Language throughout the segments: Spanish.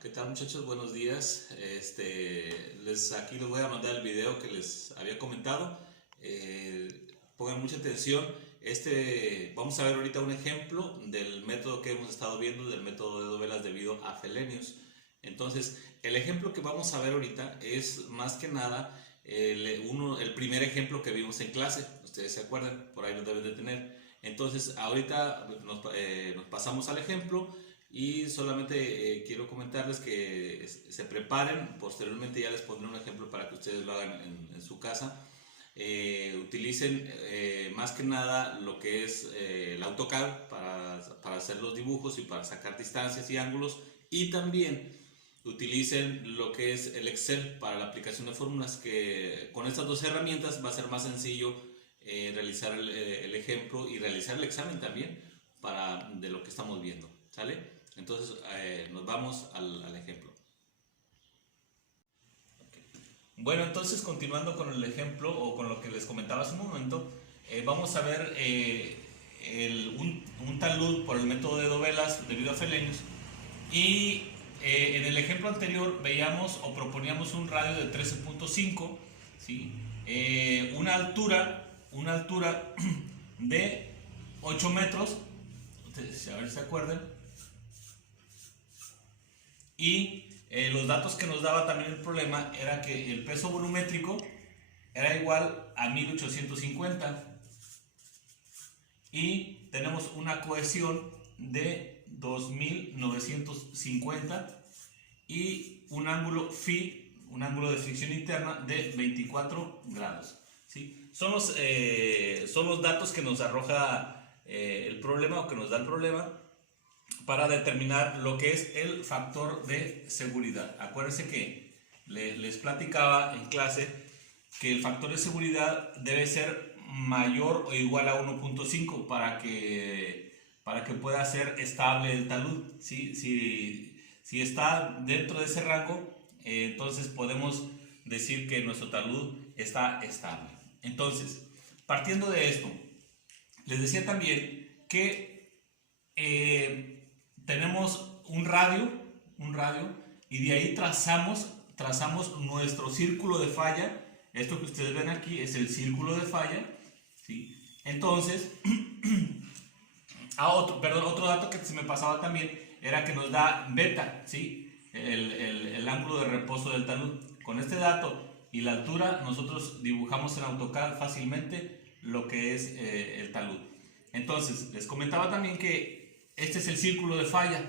¿Qué tal, muchachos? Buenos días. Aquí les voy a mandar el video que les había comentado. Pongan mucha atención. Vamos a ver ahorita un ejemplo del método que hemos estado viendo, del método de dovelas debido a Frelenius. Entonces, el ejemplo que vamos a ver ahorita es más que nada el primer ejemplo que vimos en clase. Ustedes se acuerdan, por ahí lo deben de tener. Entonces, ahorita nos pasamos al ejemplo. Y solamente quiero comentarles que se preparen, posteriormente ya les pondré un ejemplo para que ustedes lo hagan en su casa. Utilicen más que nada lo que es el AutoCAD para hacer los dibujos y para sacar distancias y ángulos, y también utilicen lo que es el Excel para la aplicación de fórmulas, que con estas dos herramientas va a ser más sencillo realizar el ejemplo y realizar el examen también de lo que estamos viendo, ¿sale? Entonces nos vamos al ejemplo. Okay. Bueno, entonces continuando con el ejemplo o con lo que les comentaba hace un momento, vamos a ver un talud por el método de dovelas debido a Frelenius. Y en el ejemplo anterior veíamos o proponíamos un radio de 13.5, ¿sí? Una altura de 8 metros, ustedes a ver si se acuerdan. Y los datos que nos daba también el problema era que el peso volumétrico era igual a 1850 y tenemos una cohesión de 2950 y un ángulo phi, un ángulo de fricción interna de 24 grados. ¿Sí? Son los datos que nos arroja el problema, o que nos da el problema, para determinar lo que es el factor de seguridad. Acuérdense que les platicaba en clase que el factor de seguridad debe ser mayor o igual a 1.5 para que pueda ser estable el talud, ¿sí? Si está dentro de ese rango, entonces podemos decir que nuestro talud está estable. Entonces, partiendo de esto, les decía también que tenemos un radio, y de ahí trazamos nuestro círculo de falla. Esto que ustedes ven aquí es el círculo de falla, ¿sí? Entonces, otro dato que se me pasaba también era que nos da beta, ¿sí? El ángulo de reposo del talud. Con este dato y la altura, nosotros dibujamos en AutoCAD fácilmente lo que es el talud. Entonces, les comentaba también que este es el círculo de falla.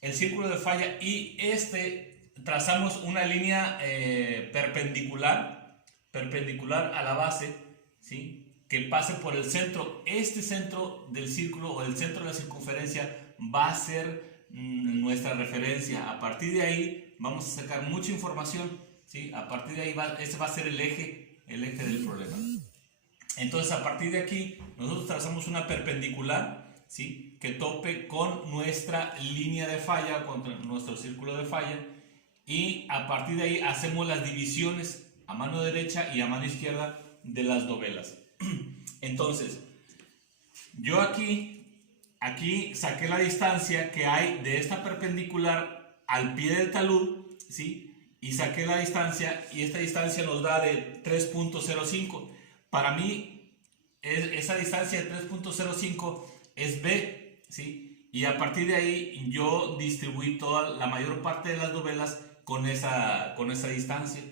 El círculo de falla, y trazamos una línea perpendicular a la base, ¿sí? Que pase por el centro. Este centro del círculo, o el centro de la circunferencia, va a ser nuestra referencia. A partir de ahí vamos a sacar mucha información, ¿sí? A partir de ahí ese va a ser el eje del problema. Entonces, a partir de aquí nosotros trazamos una perpendicular, ¿sí? Que tope con nuestra línea de falla, con nuestro círculo de falla, y a partir de ahí hacemos las divisiones a mano derecha y a mano izquierda de las dovelas. Entonces, yo aquí saqué la distancia que hay de esta perpendicular al pie del talud, ¿sí? Y saqué la distancia, y esta distancia nos da de 3.05. Para mí, esa distancia de 3.05 es B, ¿sí? Y a partir de ahí yo distribuí la mayor parte de las dovelas con esa distancia.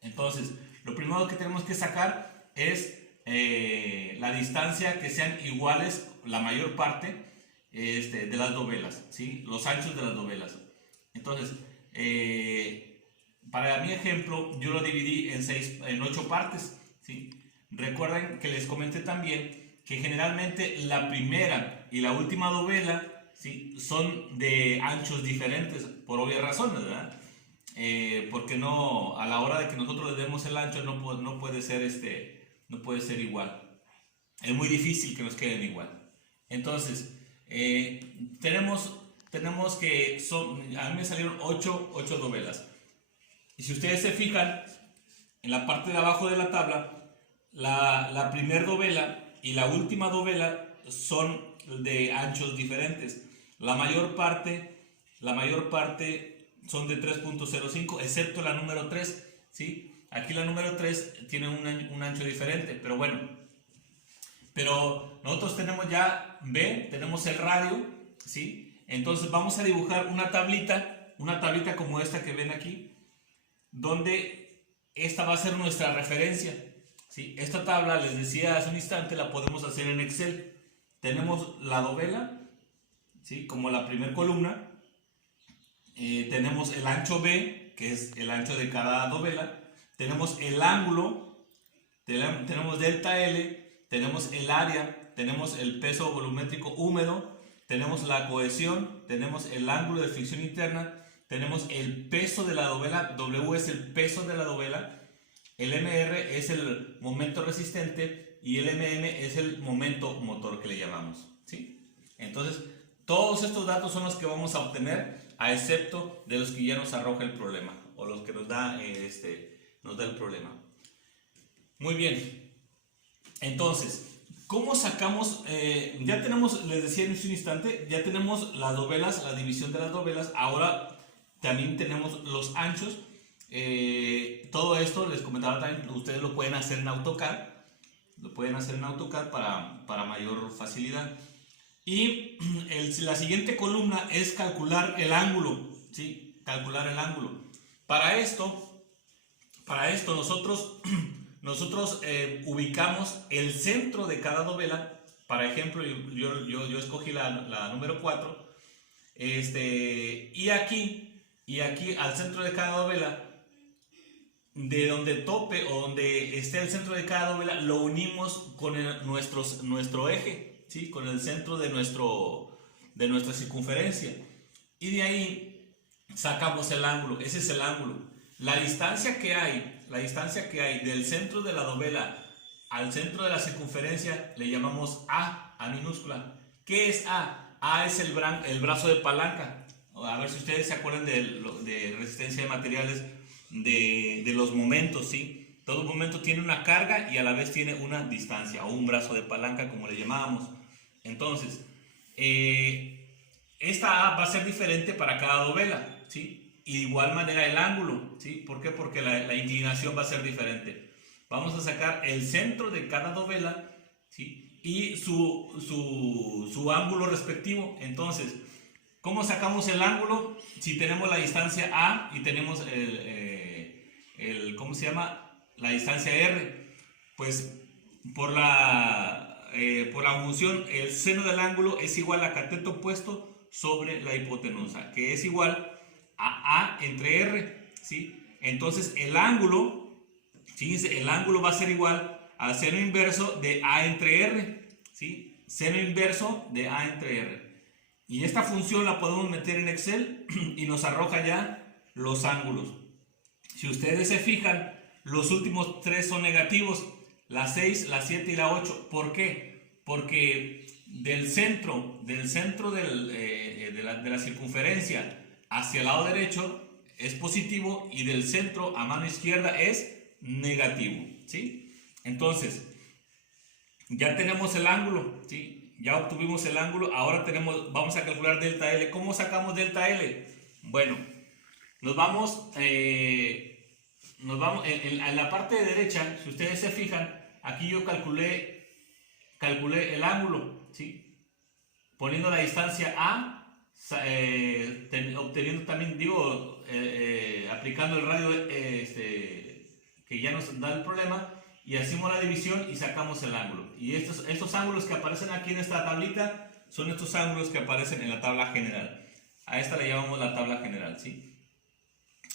Entonces, lo primero que tenemos que sacar es la distancia que sean iguales, la mayor parte de las dovelas, ¿sí? Los anchos de las dovelas. Entonces, para mi ejemplo, yo lo dividí en 8 partes, ¿sí? Recuerden que les comenté también que generalmente la primera y la última dovela, ¿sí? Son de anchos diferentes, por obvias razones, ¿verdad? Porque a la hora de que nosotros le demos el ancho no puede ser igual. Es muy difícil que nos queden igual. Entonces, tenemos que a mí me salieron 8 dovelas. Y si ustedes se fijan, en la parte de abajo de la tabla, la primera dovela y la última dovela son de anchos diferentes. La mayor parte la mayor parte son de 3.05, excepto la número 3, ¿sí? Aquí la número 3 tiene un ancho diferente, pero bueno. Pero nosotros tenemos ya B, tenemos el radio, ¿sí? Entonces vamos a dibujar una tablita como esta que ven aquí, donde esta va a ser nuestra referencia, ¿sí? Esta tabla, les decía hace un instante, la podemos hacer en Excel. Tenemos la dovela, ¿sí? Como la primera columna. Tenemos el ancho B, que es el ancho de cada dovela. Tenemos el ángulo, tenemos delta L, tenemos el área, tenemos el peso volumétrico húmedo, tenemos la cohesión, tenemos el ángulo de fricción interna, tenemos el peso de la dovela, W es el peso de la dovela, el MR es el momento resistente y el MM es el momento motor que le llamamos, ¿sí? Entonces, todos estos datos son los que vamos a obtener, a excepto de los que ya nos arroja el problema o los que nos da el problema. Muy bien. Entonces, ¿cómo sacamos? Ya tenemos, les decía en un instante, ya tenemos las dovelas, la división de las dovelas. Ahora también tenemos los anchos. Todo esto, les comentaba también, ustedes lo pueden hacer en AutoCAD. Lo pueden hacer en AutoCAD para mayor facilidad. Y la siguiente columna es calcular el ángulo, ¿sí? Calcular el ángulo. Para esto nosotros ubicamos el centro de cada dovela. Por ejemplo, yo escogí la número 4. Y aquí al centro de cada dovela, de donde tope o donde esté el centro de cada dovela, lo unimos con nuestro eje, ¿sí? Con el centro de nuestra circunferencia. Y de ahí sacamos el ángulo. Ese es el ángulo. La distancia que hay del centro de la dovela al centro de la circunferencia le llamamos A minúscula. ¿Qué es A? A es el brazo de palanca. A ver si ustedes se acuerdan de resistencia de materiales, de los momentos, ¿sí? Todo momento tiene una carga y a la vez tiene una distancia o un brazo de palanca, como le llamábamos. Entonces, esta A va a ser diferente para cada dovela, ¿sí? Y de igual manera el ángulo, ¿sí? ¿Por qué? Porque la inclinación va a ser diferente. Vamos a sacar el centro de cada dovela, ¿sí? Y su ángulo respectivo. Entonces, ¿cómo sacamos el ángulo? Si tenemos la distancia A y tenemos ¿cómo se llama? La distancia R. Pues por la función, el seno del ángulo es igual a cateto opuesto sobre la hipotenusa, que es igual a A entre R, ¿sí? Entonces el ángulo, fíjense, el ángulo va a ser igual al seno inverso de A entre R, ¿sí? Seno inverso de A entre R. Y esta función la podemos meter en Excel y nos arroja ya los ángulos. Si ustedes se fijan, los últimos tres son negativos, la 6, la 7 y la 8. ¿Por qué? Porque del centro de la circunferencia hacia el lado derecho es positivo y del centro a mano izquierda es negativo, ¿sí? Entonces, ya tenemos el ángulo, ¿sí? Ya obtuvimos el ángulo, ahora vamos a calcular delta L. ¿Cómo sacamos delta L? Bueno, nos vamos en la parte de derecha, si ustedes se fijan, aquí yo calculé el ángulo, ¿sí? Poniendo la distancia A, obteniendo también, aplicando el radio que ya nos da el problema, y hacemos la división y sacamos el ángulo. Y estos ángulos que aparecen aquí en esta tablita son estos ángulos que aparecen en la tabla general. A esta le llamamos la tabla general, ¿sí?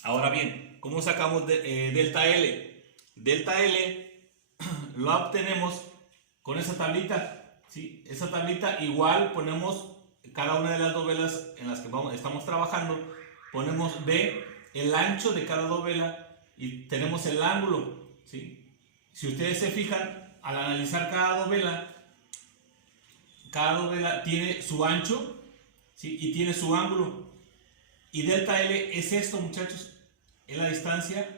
Ahora bien, ¿cómo sacamos delta L? Delta L lo obtenemos con esa tablita, ¿sí? Esa tablita igual ponemos cada una de las dovelas en las que estamos trabajando, ponemos B, el ancho de cada dovela, y tenemos el ángulo, ¿sí? Si ustedes se fijan, al analizar cada dovela tiene su ancho, ¿sí? Y tiene su ángulo. Y delta L es esto, muchachos. Es la distancia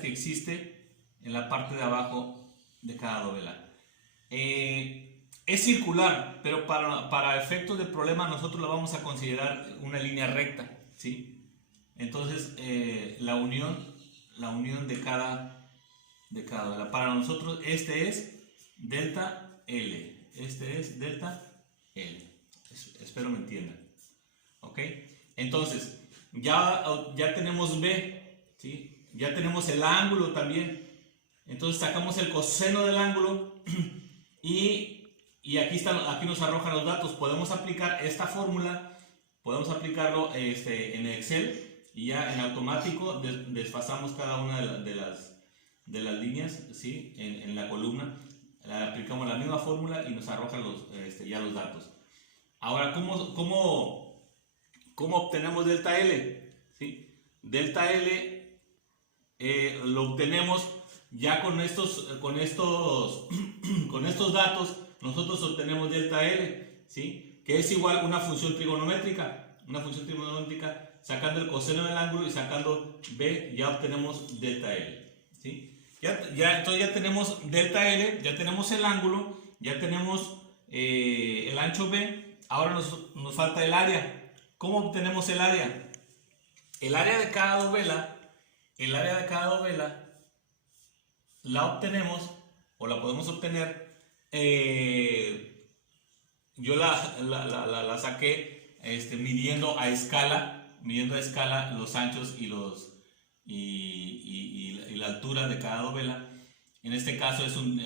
que existe en la parte de abajo de cada dovela. Es circular, pero para efectos del problema nosotros lo vamos a considerar una línea recta, ¿sí? Entonces, la unión de cada vela. Para nosotros este es delta L. Este es delta L. Espero me entiendan. ¿Ok? Entonces, ya tenemos B, ¿sí? Ya tenemos el ángulo también. Entonces sacamos el coseno del ángulo y aquí nos arrojan los datos. Podemos aplicar esta fórmula, podemos aplicarlo en Excel y ya en automático desfasamos cada una de las líneas, ¿sí? En la columna. Aplicamos la misma fórmula y nos arrojan ya los datos. Ahora, ¿cómo obtenemos delta L? ¿Sí? Delta L lo obtenemos ya con estos datos. Nosotros obtenemos delta L, ¿sí? Que es igual a una función trigonométrica. Una función trigonométrica, sacando el coseno del ángulo y sacando B, ya obtenemos delta L, ¿sí? Entonces ya tenemos delta L, ya tenemos el ángulo, ya tenemos el ancho B. Ahora nos falta el área. ¿Cómo obtenemos el área? El área de cada dovela la obtenemos o la podemos obtener. Yo la saqué midiendo a escala los anchos y la altura de cada dovela. En este caso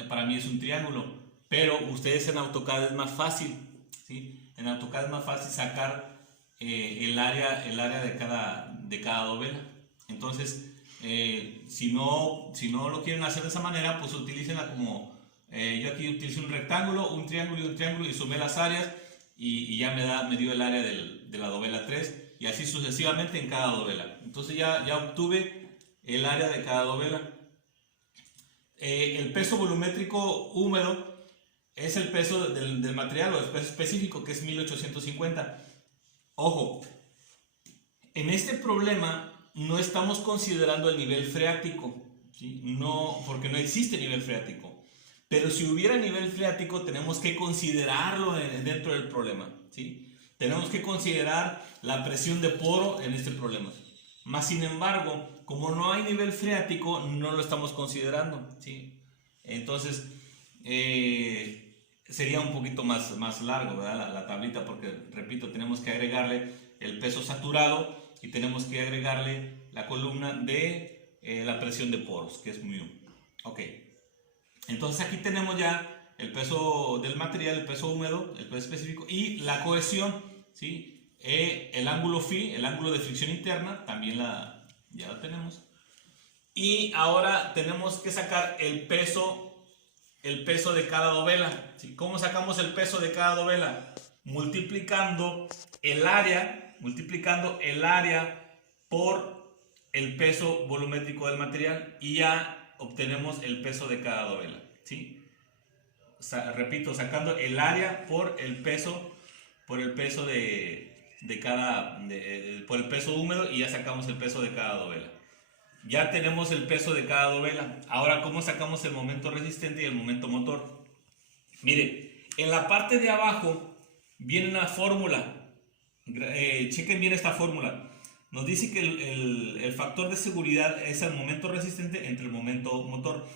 para mí es un triángulo, pero ustedes en AutoCAD es más fácil, ¿sí? En AutoCAD es más fácil sacar el área de cada dovela. Entonces, si no lo quieren hacer de esa manera, pues utilícenla como yo aquí utilicé un rectángulo, un triángulo y sumé las áreas y ya me dio el área de la dovela 3 y así sucesivamente en cada dovela. Entonces ya obtuve el área de cada dovela. El peso volumétrico húmedo es el peso del material o el peso específico, que es 1850. Ojo, en este problema no estamos considerando el nivel freático, ¿sí? No, porque no existe nivel freático. Pero si hubiera nivel freático, tenemos que considerarlo dentro del problema, ¿sí? Tenemos que considerar la presión de poro en este problema. Más sin embargo, como no hay nivel freático, no lo estamos considerando, ¿sí? Entonces, sería un poquito más largo, ¿verdad? La tablita, porque, repito, tenemos que agregarle el peso saturado y tenemos que agregarle la columna de la presión de poros, que es mu. Ok. Entonces aquí tenemos ya el peso del material, el peso húmedo, el peso específico y la cohesión, ¿sí? El ángulo phi, el ángulo de fricción interna, también ya la tenemos. Y ahora tenemos que sacar el peso de cada dovela, ¿sí? ¿Cómo sacamos el peso de cada dovela? Multiplicando el área por el peso volumétrico del material y ya obtenemos el peso de cada dovela, ¿sí? Repito, sacando el área por el peso por el peso húmedo y ya sacamos el peso de cada dovela. Ya tenemos el peso de cada dovela. Ahora, ¿cómo sacamos el momento resistente y el momento motor? Mire, en la parte de abajo viene una fórmula. Chequen bien esta fórmula. Nos dice que el factor de seguridad es el momento resistente entre el momento motor.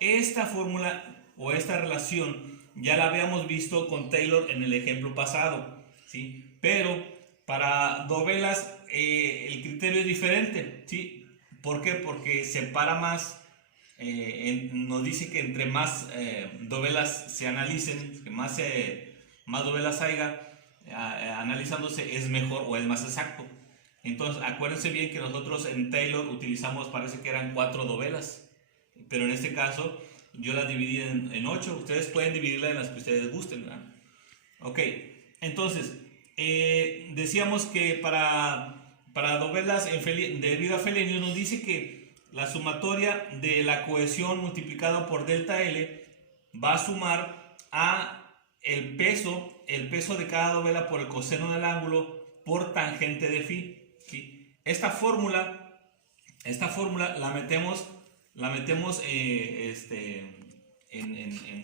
Esta fórmula o esta relación ya la habíamos visto con Taylor en el ejemplo pasado, ¿sí? Pero para dovelas el criterio es diferente, ¿sí? ¿Por qué? Porque separa más, nos dice que entre más dovelas se analicen, que más dovelas haya analizándose es mejor o es más exacto. Entonces, acuérdense bien que nosotros en Taylor utilizamos, parece que eran 4 dovelas, pero en este caso yo las dividí en 8. Ustedes pueden dividirlas en las que ustedes gusten, ¿verdad? Ok, entonces, decíamos que para dovelas debido a Fellenius nos dice que la sumatoria de la cohesión multiplicada por delta L va a sumar a el peso de cada dovela por el coseno del ángulo por tangente de phi, ¿sí? Esta fórmula la metemos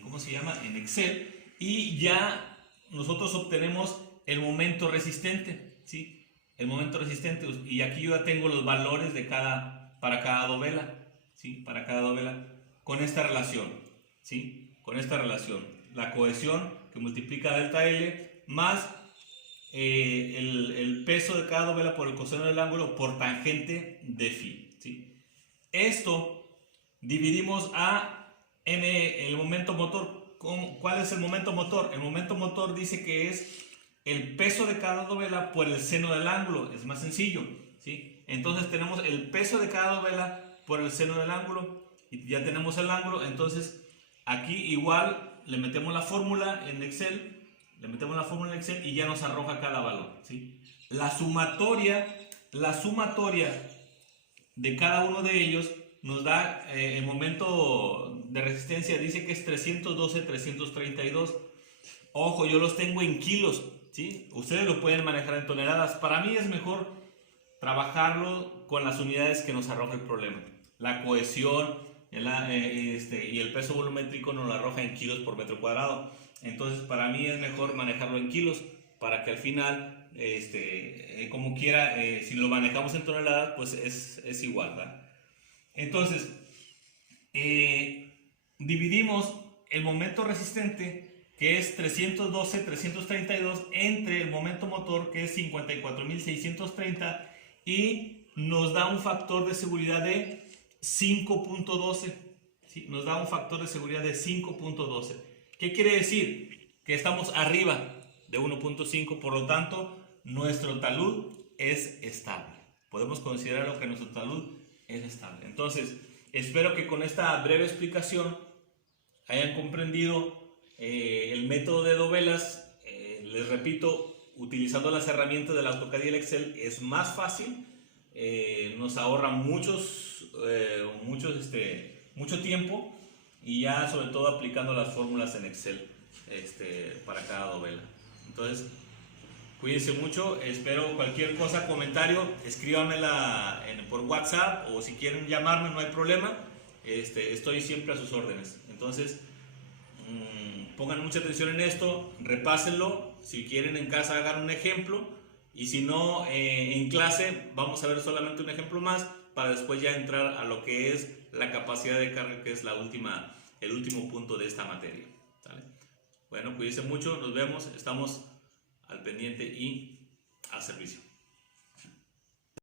¿cómo se llama? En Excel y ya nosotros obtenemos el momento resistente, ¿sí? El momento resistente, y aquí yo ya tengo los valores para cada dovela, ¿sí? Para cada dovela, con esta relación, ¿sí? Con esta relación, la cohesión que multiplica delta L más el peso de cada dovela por el coseno del ángulo por tangente de phi, ¿sí? Esto dividimos a m, el momento motor. ¿Cuál es el momento motor? El momento motor dice que es el peso de cada dovela por el seno del ángulo. Es más sencillo, ¿sí? Entonces tenemos el peso de cada dovela por el seno del ángulo y ya tenemos el ángulo. Entonces aquí igual le metemos la fórmula en Excel, y ya nos arroja cada valor, ¿sí? La sumatoria de cada uno de ellos nos da el momento de resistencia, dice que es 312, 332. Ojo, yo los tengo en kilos, ¿sí? Ustedes lo pueden manejar en toneladas. Para mí es mejor trabajarlo con las unidades que nos arroja el problema. La cohesión y el peso volumétrico nos lo arroja en kilos por metro cuadrado. Entonces, para mí es mejor manejarlo en kilos para que al final, como quiera, si lo manejamos en toneladas, pues es igual, ¿verdad? Entonces, dividimos el momento resistente, que es 312, 332, entre el momento motor, que es 54.630, y nos da un factor de seguridad de 5.12. ¿Sí? Nos da un factor de seguridad de 5.12. ¿Qué quiere decir? Que estamos arriba de 1.5, por lo tanto, nuestro talud es estable. Podemos considerarlo que nuestro talud es estable. Entonces, espero que con esta breve explicación hayan comprendido el método de dovelas. Les repito, utilizando las herramientas del AutoCAD y el Excel es más fácil, nos ahorra mucho tiempo, y ya sobre todo aplicando las fórmulas en Excel para cada dovela. Entonces, cuídense mucho, espero cualquier cosa, comentario, escríbanmela por WhatsApp, o si quieren llamarme no hay problema, estoy siempre a sus órdenes. Entonces, pongan mucha atención en esto, repásenlo, si quieren en casa hagan un ejemplo, y si no, en clase vamos a ver solamente un ejemplo más, para después ya entrar a lo que es la capacidad de carga, que es el último punto de esta materia. ¿Sale? Bueno, cuídense mucho, nos vemos, estamos al pendiente y al servicio.